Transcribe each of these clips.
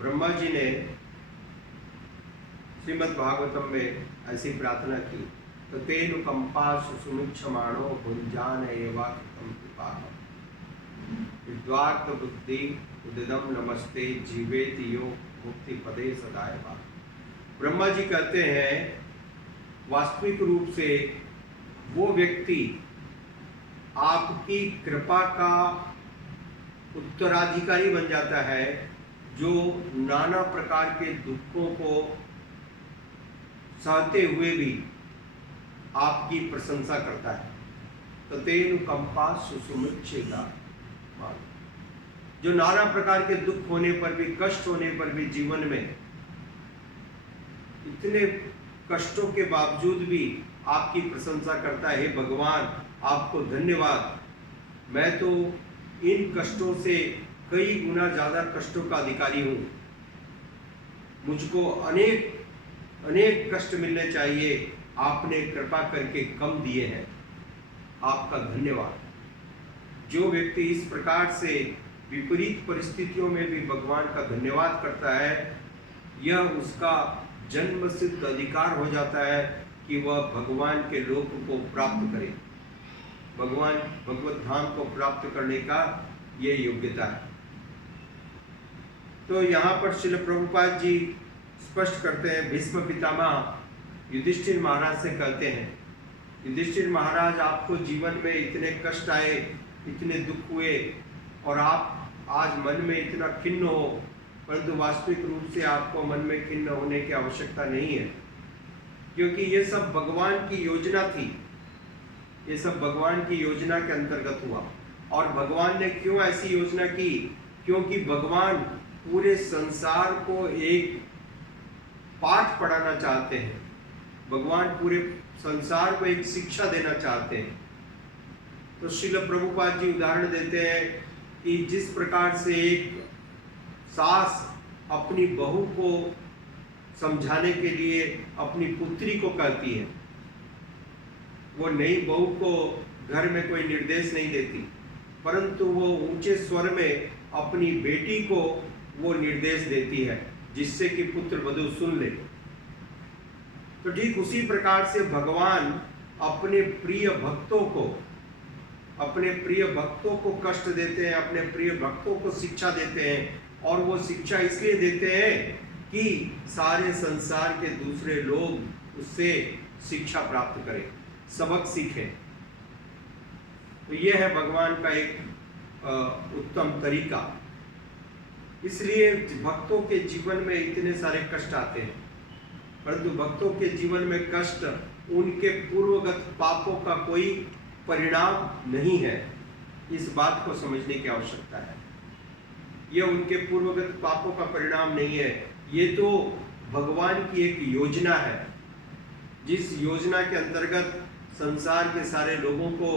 ब्रह्मा जी ने श्रीमद् भागवतम में ऐसी प्रार्थना की, तो तेन कंपा सुसुमिक्षमाणो भुंजान एवाकृतम कृपा विद्वार्थ बुद्धि उदिदम नमस्ते जीवेति यो मुक्ति पदे सदाएवा। ब्रह्मा जी कहते हैं वास्तविक रूप से वो व्यक्ति आपकी कृपा का उत्तराधिकारी बन जाता है जो नाना प्रकार के दुखों को सहते हुए भी आपकी प्रशंसा करता है। तो तेनु कंपा सुसुमिच्छेदा, जो नाना प्रकार के दुख होने पर भी, कष्ट होने पर भी, जीवन में इतने कष्टों के बावजूद भी आपकी प्रशंसा करता है। भगवान आपको धन्यवाद, मैं तो इन कष्टों से कई गुना ज्यादा कष्टों का अधिकारी हूं, मुझको अनेक अनेक कष्ट मिलने चाहिए, आपने कृपा करके कम दिए हैं, आपका धन्यवाद। जो व्यक्ति इस प्रकार से विपरीत परिस्थितियों में भी भगवान का धन्यवाद करता है, यह उसका जन्म सिद्ध अधिकार हो जाता है कि वह भगवान के लोक को प्राप्त करे, भगवान भगवत धाम को प्राप्त करने का ये योग्यता है। तो यहाँ पर श्रील प्रभुपाद जी स्पष्ट करते हैं, भीष्म पितामह युधिष्ठिर महाराज से कहते हैं, युधिष्ठिर महाराज आपको जीवन में इतने कष्ट आए, इतने दुख हुए और आप आज मन में इतना खिन्न हो, परंतु वास्तविक रूप से आपको मन में खिन्न होने की आवश्यकता नहीं है, क्योंकि ये सब भगवान की योजना थी, ये सब भगवान की योजना के अंतर्गत हुआ। और भगवान ने क्यों ऐसी योजना की? क्योंकि भगवान पूरे संसार को एक पाठ पढ़ाना चाहते हैं, भगवान पूरे संसार को एक शिक्षा देना चाहते हैं। तो श्रील प्रभुपाद जी उदाहरण देते हैं कि जिस प्रकार से एक सास अपनी बहू को समझाने के लिए अपनी पुत्री को कहती है, वो नई बहू को घर में कोई निर्देश नहीं देती, परंतु वो ऊंचे स्वर में अपनी बेटी को वो निर्देश देती है जिससे कि पुत्र वधू सुन ले। तो ठीक उसी प्रकार से भगवान अपने प्रिय भक्तों को कष्ट देते हैं, अपने प्रिय भक्तों को शिक्षा देते हैं, और वो शिक्षा इसलिए देते हैं कि सारे संसार के दूसरे लोग उससे शिक्षा प्राप्त करें, सबक सीखें। तो यह है भगवान का एक उत्तम तरीका। इसलिए भक्तों के जीवन में इतने सारे कष्ट आते हैं, परंतु भक्तों के जीवन में कष्ट उनके पूर्वगत पापों का कोई परिणाम नहीं है, इस बात को समझने की आवश्यकता है। यह उनके पूर्वगत पापों का परिणाम नहीं है, ये तो भगवान की एक योजना है, जिस योजना के अंतर्गत संसार के सारे लोगों को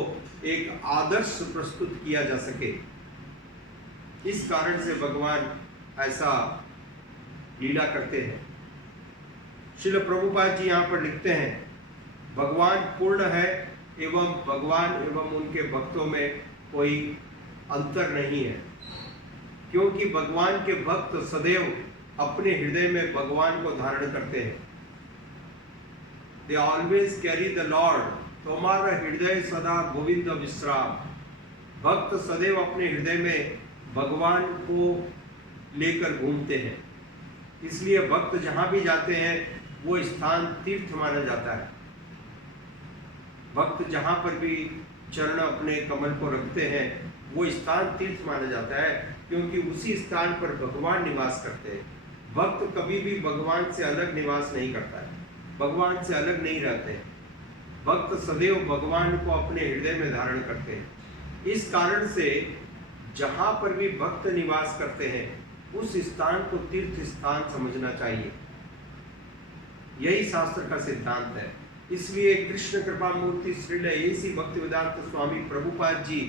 एक आदर्श प्रस्तुत किया जा सके। इस कारण से भगवान ऐसा लीला करते हैं। श्रील प्रभुपाद जी यहाँ पर लिखते हैं, भगवान पूर्ण है एवं भगवान एवं उनके भक्तों में कोई अंतर नहीं है, क्योंकि भगवान के भक्त सदैव अपने हृदय में भगवान को धारण करते हैं। They always carry the Lord, तो हमारा हृदय सदा गोविंद विश्राम। भक्त सदैव अपने हृदय में भगवान को लेकर घूमते हैं, इसलिए भक्त जहां भी जाते हैं वो स्थान तीर्थ माना जाता है। भक्त जहां पर भी चरण अपने कमल को रखते हैं वो स्थान तीर्थ माना जाता है, क्योंकि उसी स्थान पर भगवान निवास करते हैं। भक्त कभी भी भगवान से अलग निवास नहीं करता है, भगवान से अलग नहीं रहते हैं। भक्त सदैव भगवान को अपने हृदय में धारण करते हैं। इस कारण से जहां पर भी भक्त निवास करते हैं उस स्थान को तीर्थ स्थान समझना चाहिए, यही शास्त्र का सिद्धांत है। इसलिए कृष्ण कृपा मूर्ति श्रील ऐसी भक्तिवेदांत स्वामी प्रभुपाद जी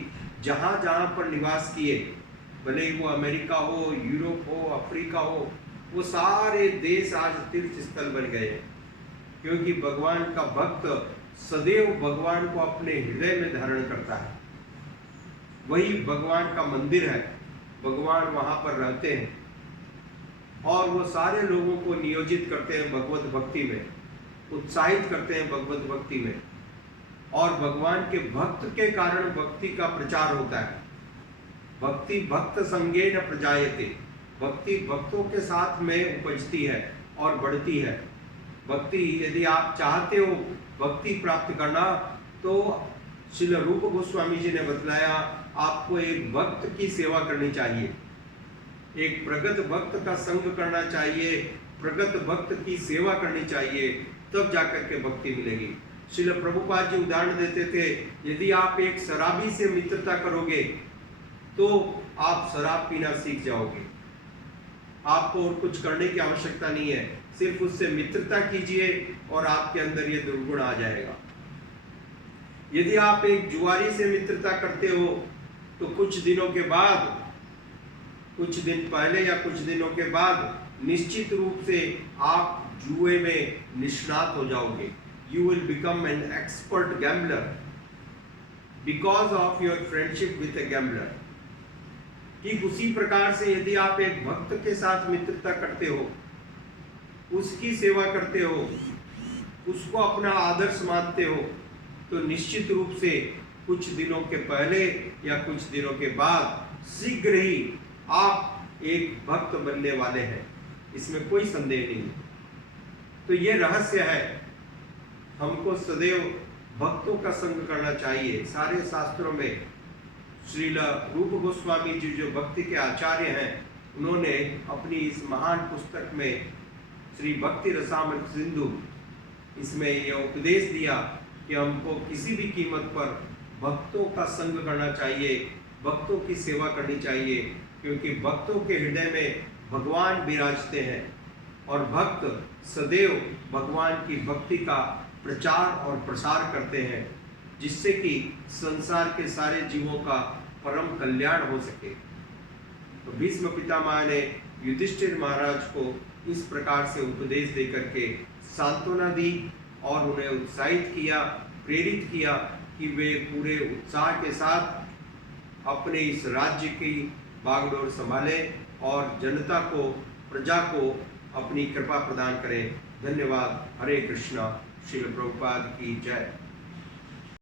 जहां जहां पर निवास किए, भले वो अमेरिका हो, यूरोप हो, अफ्रीका हो, वो सारे देश आज तीर्थ स्थल बन गए हैं, क्योंकि भगवान का भक्त सदैव भगवान को अपने हृदय में धारण करता है। वही भगवान का मंदिर है, भगवान वहां पर रहते हैं। और वो सारे लोगों को नियोजित करते हैं भगवत भक्ति में, उत्साहित करते हैं भगवत भक्ति में, और भगवान के भक्त के कारण भक्ति का प्रचार होता है। भक्ति भक्त संगेन प्रजायते, भक्ति भक्तों के साथ में उपजती है और बढ़ती है। भक्ति, यदि आप चाहते हो भक्ति प्राप्त करना, तो श्रील रूप गोस्वामी जी ने बतलाया आपको एक भक्त की सेवा करनी चाहिए, एक प्रगत भक्त का संग करना चाहिए, प्रगत भक्त की सेवा करनी चाहिए, तब जाकर के भक्ति मिलेगी। श्रील प्रभुपाद जी उदाहरण देते थे, यदि आप एक शराबी से मित्रता करोगे तो आप शराब पीना सीख जाओगे, आपको और कुछ करने की आवश्यकता नहीं है, सिर्फ उससे मित्रता कीजिए और आपके अंदर ये दुर्गुण आ जाएगा। यदि आप एक जुआरी से मित्रता करते हो तो कुछ दिनों के बाद, कुछ दिन पहले या कुछ दिनों के बाद निश्चित रूप से आप जुए में निष्णात हो जाओगे। You will become an expert gambler because of your friendship with A gambler. ठीक उसी प्रकार से यदि आप एक भक्त के साथ मित्रता करते हो, उसकी सेवा करते हो, उसको अपना आदर्श मानते हो, तो निश्चित रूप से कुछ दिनों के पहले या कुछ दिनों के बाद शीघ्र ही आप एक भक्त बनने वाले हैं, इसमें कोई संदेह नहीं। तो ये रहस्य है, हमको सदैव भक्तों का संग करना चाहिए। सारे शास्त्रों में श्रील रूप गोस्वामी जी जो भक्ति के आचार्य हैं, उन्होंने अपनी इस महान पुस्तक में श्री भक्ति रसामृत सिंधु, इसमें यह उपदेश दिया कि हमको किसी भी कीमत पर भक्तों का संग करना चाहिए, भक्तों की सेवा करनी चाहिए, क्योंकि भक्तों के हृदय में भगवान विराजते हैं और भक्त सदैव भगवान की भक्ति का प्रचार और प्रसार करते हैं, जिससे कि संसार के सारे जीवों का परम कल्याण हो सके। तो भीष्म पितामह ने युधिष्ठिर महाराज को इस प्रकार से उपदेश देकर के सांत्वना दी और उन्हें उत्साहित किया, प्रेरित किया कि वे पूरे उत्साह के साथ अपने इस राज्य की बागडोर संभालें और जनता को, प्रजा को अपनी कृपा प्रदान करें। धन्यवाद। हरे कृष्णा। श्रील प्रभुपाद की जय।